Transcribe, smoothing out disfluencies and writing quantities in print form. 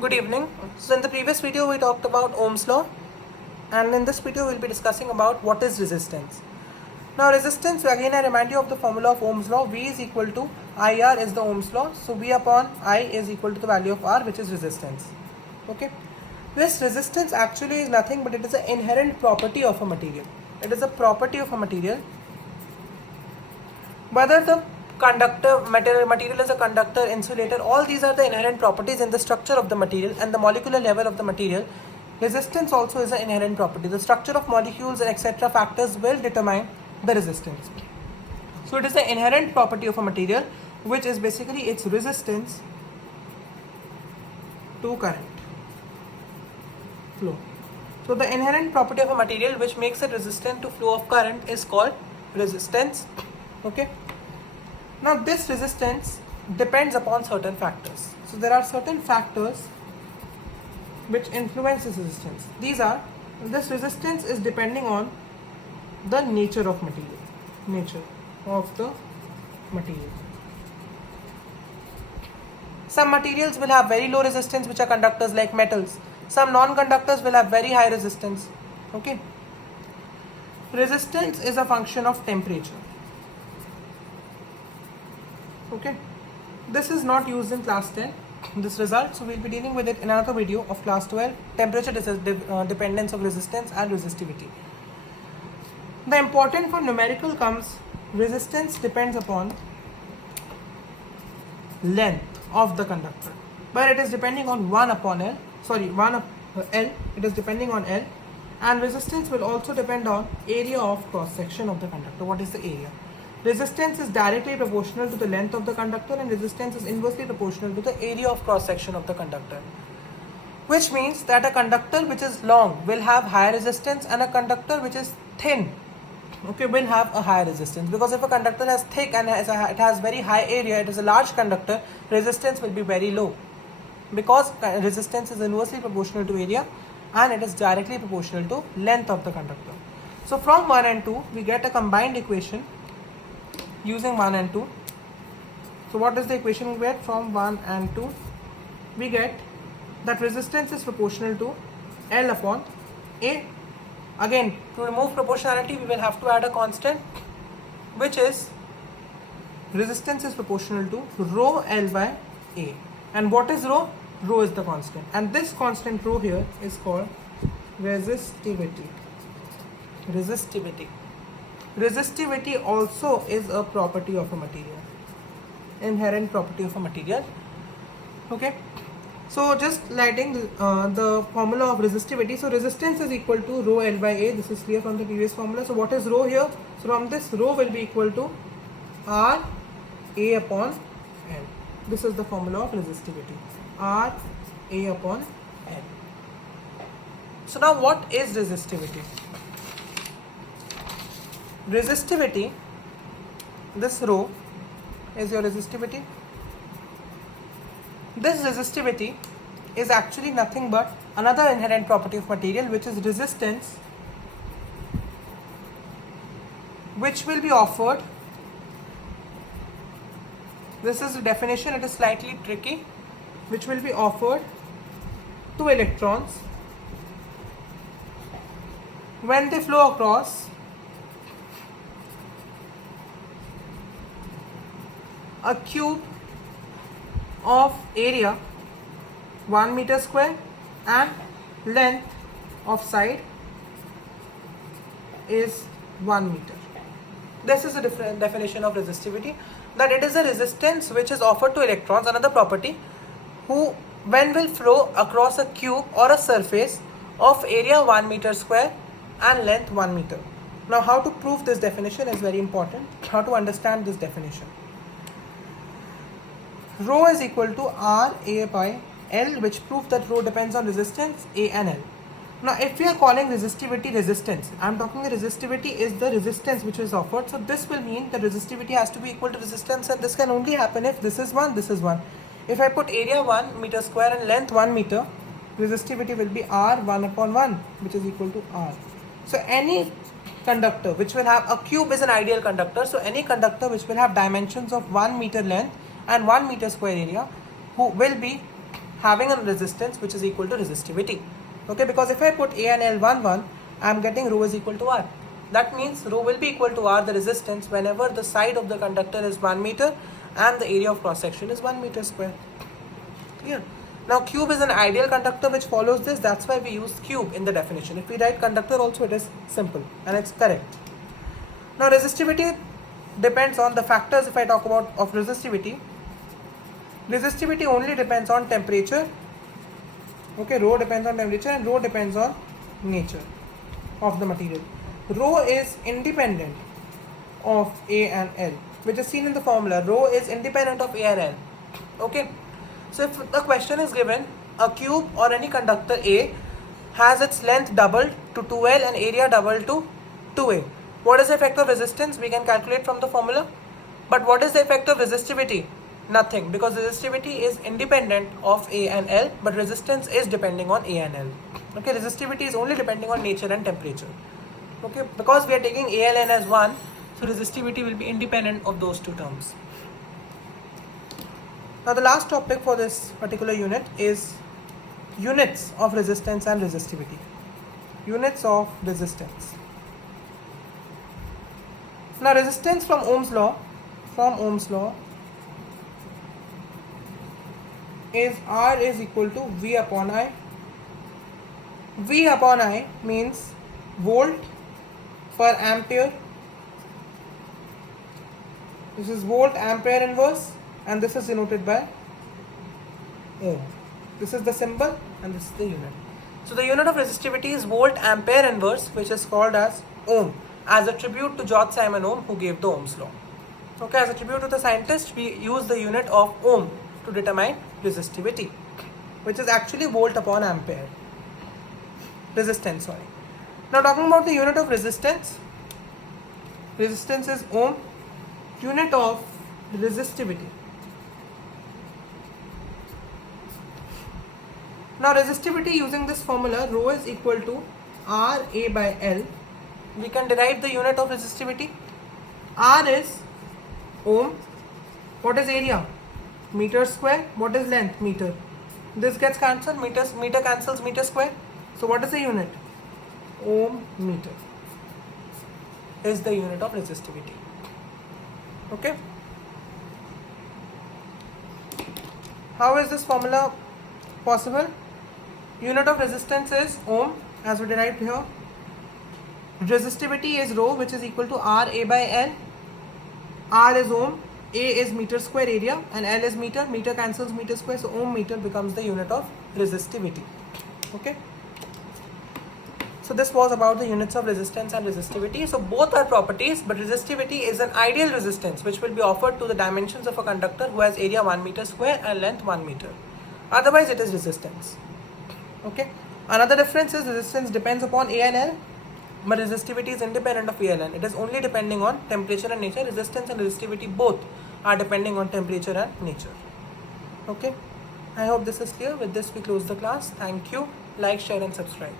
Good evening. So in the previous video we talked about Ohm's law, and in this video we'll be discussing about what is resistance. Now resistance, again I remind you of the formula of Ohm's law. V is equal to IR is the Ohm's law. So V upon I is equal to the value of R, which is resistance. Okay. This resistance actually is nothing but it is an inherent property of a material. It is a property of a material. Whether the material is a conductor, insulator, all these are the inherent properties in the structure of the material and the molecular level of the material. Resistance also is an inherent property. The structure of molecules and etc. factors will determine the resistance. So it is the inherent property of a material, which is basically its resistance to current flow. So the inherent property of a material which makes it resistant to flow of current is called resistance. Okay. Now this resistance depends upon certain factors. So there are certain factors which influence this resistance. This resistance is depending on the nature of material. Some materials will have very low resistance, which are conductors like metals. Some non-conductors will have very high resistance. Okay. Resistance is a function of temperature. Okay, this is not used in class 10, this result, so we'll be dealing with it in another video of class 12, temperature dependence of resistance and resistivity. The important for numerical comes, resistance depends upon length of the conductor, but it is depending on L, it is depending on L, and resistance will also depend on area of cross section of the conductor. What is the area? Resistance is directly proportional to the length of the conductor, and resistance is inversely proportional to the area of cross section of the conductor. Which means that a conductor which is long will have higher resistance, and a conductor which is thin, okay, will have a higher resistance. Because if a conductor is thick and it has very high area, it is a large conductor, resistance will be very low. Because resistance is inversely proportional to area and it is directly proportional to length of the conductor. So from 1 and 2 we get a combined equation using 1 and 2. So what is the equation we get from 1 and 2? We get that resistance is proportional to L upon A. Again, to remove proportionality we will have to add a constant, which is resistance is proportional to rho L by A. And what is rho? Rho is the constant, and this constant rho here is called resistivity. Resistivity also is a property of a material, inherent property of a material. Okay, so just writing the formula of resistivity. So resistance is equal to rho L by A. This is clear from the previous formula. So what is rho here? So from this, rho will be equal to R A upon L. This is the formula of resistivity, R A upon L. So now what is resistivity? Resistivity, this rho is your resistivity. This resistivity is actually nothing but another inherent property of material, which is resistance, which will be offered. This is the definition, it is slightly tricky, which will be offered to electrons when they flow across a cube of area 1 meter square and length of side is 1 meter. This is a different definition of resistivity, that it is a resistance which is offered to electrons, another property, who when will flow across a cube or a surface of area 1 meter square and length 1 meter. Now how to prove this definition is very important, how to understand this definition. Rho is equal to R A by L, which proves that rho depends on resistance A and L. Now if we are calling resistivity resistance, I am talking the resistivity is the resistance which is offered. So this will mean the resistivity has to be equal to resistance, and this can only happen if this is 1, this is 1. If I put area 1 meter square and length 1 meter, resistivity will be R 1 upon 1, which is equal to R. So any conductor which will have, a cube is an ideal conductor, so any conductor which will have dimensions of 1 meter length and 1 meter square area, who will be having a resistance which is equal to resistivity. Okay, because if I put A and L 1 1, I am getting rho is equal to R. That means rho will be equal to R, the resistance, whenever the side of the conductor is 1 meter and the area of cross section is 1 meter square. Clear? Now cube is an ideal conductor which follows this. That's why we use cube in the definition. If we write conductor also, it is simple and it's correct. Now resistivity depends on the factors. If I talk about of resistivity only depends on temperature. Okay, rho depends on temperature and rho depends on nature of the material. Rho is independent of A and L, which is seen in the formula. Rho is independent of A and L. Okay, so if the question is given, a cube or any conductor A has its length doubled to 2L and area doubled to 2A. What is the effect of resistance? We can calculate from the formula. But what is the effect of resistivity? Nothing, because resistivity is independent of A and L, but resistance is depending on A and L. Okay, resistivity is only depending on nature and temperature. Okay, because we are taking A and L as one, so resistivity will be independent of those two terms. Now the last topic for this particular unit is units of resistance and resistivity. Units of resistance. Now resistance from Ohm's law is R is equal to V upon I. V upon I means volt per ampere. This is volt ampere inverse and this is denoted by ohm. This is the symbol and this is the unit. So the unit of resistivity is volt ampere inverse, which is called as ohm, as a tribute to George Simon Ohm, who gave the Ohm's law. Okay, as a tribute to the scientist, we use the unit of ohm to determine resistivity, which is actually volt upon ampere. Resistance, sorry. Now talking about the unit of resistance, resistance is ohm. Unit of resistivity. Now resistivity, using this formula, rho is equal to R A by L. We can derive the unit of resistivity. R is ohm. What is area? Meter square. What is length? Meter. This gets cancelled. Meter cancels meter square. So what is the unit? Ohm meter is the unit of resistivity. Okay. How is this formula possible? Unit of resistance is ohm, as we derived here. Resistivity is rho, which is equal to R A by L. R is ohm, A is meter square area, and L is meter. Meter cancels meter square, so ohm meter becomes the unit of resistivity. Okay. So this was about the units of resistance and resistivity. So both are properties, but resistivity is an ideal resistance which will be offered to the dimensions of a conductor who has area 1 meter square and length 1 meter. Otherwise it is resistance. Okay. Another difference is resistance depends upon A and L, but resistivity is independent of A and L. It is only depending on temperature and nature. Resistance and resistivity both are depending on temperature and nature. Okay. I hope this is clear. With this we close the class. Thank you. Like, share and subscribe.